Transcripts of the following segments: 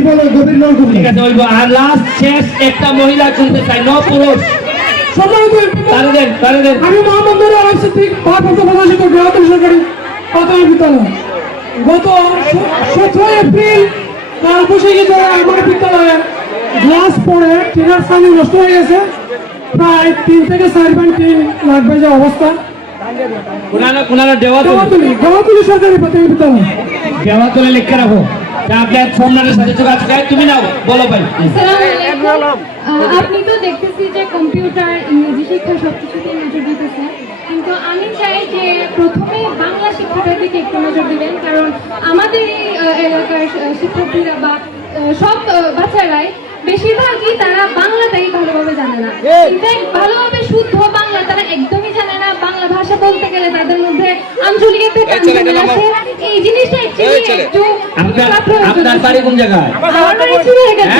কি বলো গভীর নলকূপ ঠিক আছে ওইব আর লাস্ট শেষ একটা মহিলা শুনতে চাই ন পুরুষ আমি মোহাম্মদ নুরুল আলম সিদ্দিক ভারপ্রাপ্ত প্রশাসক গ্রামাঞ্চল সরকারি প্রাথমিক বিদ্যালয় গত 17 এপ্রিল কালবৈশাখী ঝড়ে আমার বিদ্যালয়ে গ্লাস পড়ে টিনার পানি নষ্ট হয়ে গেছে প্রায় 3 থেকে 4.3 লাখ যে অবস্থা দেওয়াতুলি সরকারি প্রাথমিক বিদ্যালয় দেওয়াতুলি লিখে রাখো আপনার সম্রাটের সাথে যোগাযোগ করে তুমি নাও বলো ভাই। আপনি তো দেখতেছি যে কম্পিউটার ইংরেজি শিক্ষা সবকিছুতেই নজর দিতেছে, কিন্তু আমি চাই যে প্রথমে বাংলা শিক্ষাটার দিকে একটু নজর দিবেন, কারণ আমাদের এই এলাকার শিক্ষার্থীরা বা সব বাচ্চারাই বেশিরভাগই তারা বাংলাটাই ভালোভাবে জানে না। ইনফ্যাক্ট ভালোভাবে শুদ্ধ বাংলা তারা একদমই জানে না। বাংলা ভাষা বলতে গেলে তাদের মধ্যে আঞ্চলিক এই জিনিসটা একটু আপনার বাড়ি কোন জায়গায়? আমার বাড়ি চুনারঘাট।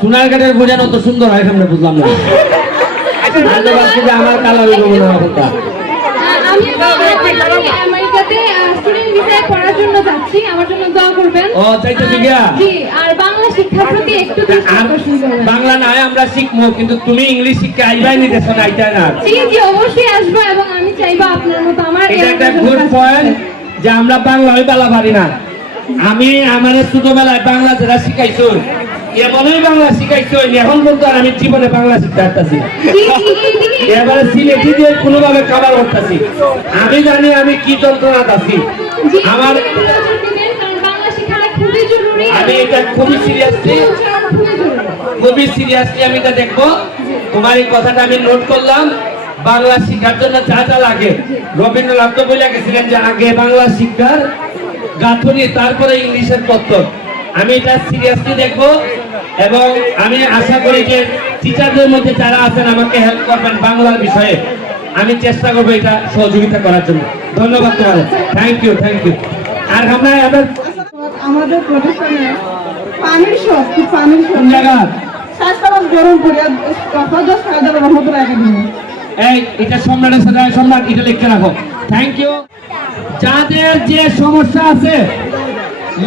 সোনারঘাটের বোঝানো তো সুন্দর হয়, আমরা বুঝলাম না। আমার কালো আমি আমেরিকাতে স্টুডেন্ট ভিসায় পড়ার জন্য যাচ্ছি, আমার জন্য দোয়া করবেন। ও চাইতেছি গিয়া জি, আর বাংলা শিক্ষার প্রতি একটু আকর্ষণ করবেন। বাংলা নয় আমরা শিখবো, কিন্তু তুমি ইংলিশ শিক্ষা আইবাই নিতেছ না, আইতা না। জি জি অবশ্যই আসবো, এবং আমি চাইবো আপনার মতো আমার এটা একটা গুড পয়েন্ট যে আমরা বাংলা ওই বালা পারি না। আমি আমার ছোটবেলায় বাংলা যারা শিখাইছো এমনই বাংলা শিখাইছো, এখন বলতো আর আমি জীবনে বাংলা শিখতে পারতাছি। এবারে সিলেটি দিয়ে কোনোভাবে খাবার করতেছি, আমি জানি আমি কি যন্ত্রণা আছি। আমার আমি এটা খুবই সিরিয়াসলি আমি এটা দেখবো। তোমার এই কথাটা আমি নোট করলাম। বাংলা শিক্ষার জন্য যা যা লাগে, রবীন্দ্রনাথ তো বলে গেছিলেন যে আগে বাংলা শিক্ষার গাঁথনি, তারপরে ইংলিশের তত্ত্ব। আমি এটা সিরিয়াসলি দেখবো, এবং আমি আশা করি যে টিচারদের মধ্যে যারা আছেন আমাকে হেল্প করবেন বাংলার বিষয়ে। আমি চেষ্টা করবো এটা সহযোগিতা করার জন্য। ধন্যবাদ তোমাদের, থ্যাংক ইউ। আর আমরা আমাদের প্রতিষ্ঠানে পানির জায়গা গরম করিয়া রহমতুল্লাহ একাডেমি এটা সম্রাটের সাথে সম্রাট এটা লিখে রাখো। Thank you. যাদের যে সমস্যা আছে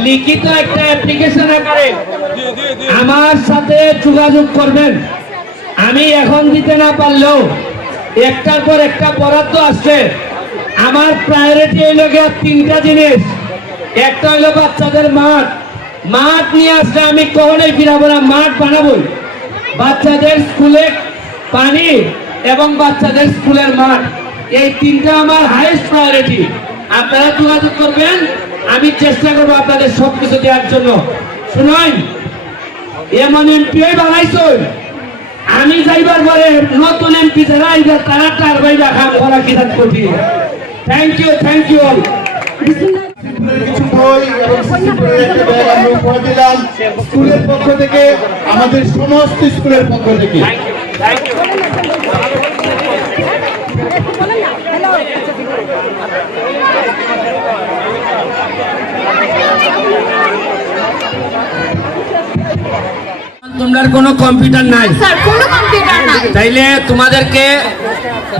লিখিত একটা অ্যাপ্লিকেশন আকারে আমার সাথে যোগাযোগ করবেন। আমি এখন দিতে না পারলেও একটার পর একটা বরাদ্দ আসছে। আমার প্রায়োরিটি হইল গিয়ে 3টা জিনিস। একটা হইলো বাচ্চাদের মাঠ নিয়ে আসলে আমি কখনোই ফিরাবো না, মাঠ বানাবো। বাচ্চাদের স্কুলে পানি এবং বাচ্চাদের স্কুলের মাঠ, এই 3টা আমার হাইয়েস্ট প্রায়োরিটি। আপনারা যোগাযোগ করবেন, আমি চেষ্টা করবো আপনাদের সবকিছু দেওয়ার জন্য। শুনুন, এমন এমপি বানাইছো, আমি যাইবার পরে নতুন এমপি যারা আইবা তারা তার বাইবা কাম করা কি কঠিন। Thank you all. কিছু বই এবং আমরা উপহার দিলাম স্কুলের পক্ষ থেকে, আমাদের সমস্ত স্কুলের পক্ষ থেকে। তোমরা কোনো কম্পিউটার নাই? স্যার কোনো কম্পিউটার নাই। তাইলে তোমাদেরকে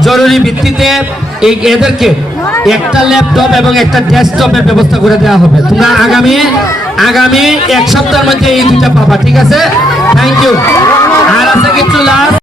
জরুরি ভিত্তিতে এদেরকে একটা ল্যাপটপ এবং একটা ডেস্কটপের ব্যবস্থা করে দেওয়া হবে। তোমরা আগামী 1 সপ্তাহের মধ্যে এই 2টা পাবা, ঠিক আছে? Thank you. আর আছে কিছু লাস্ট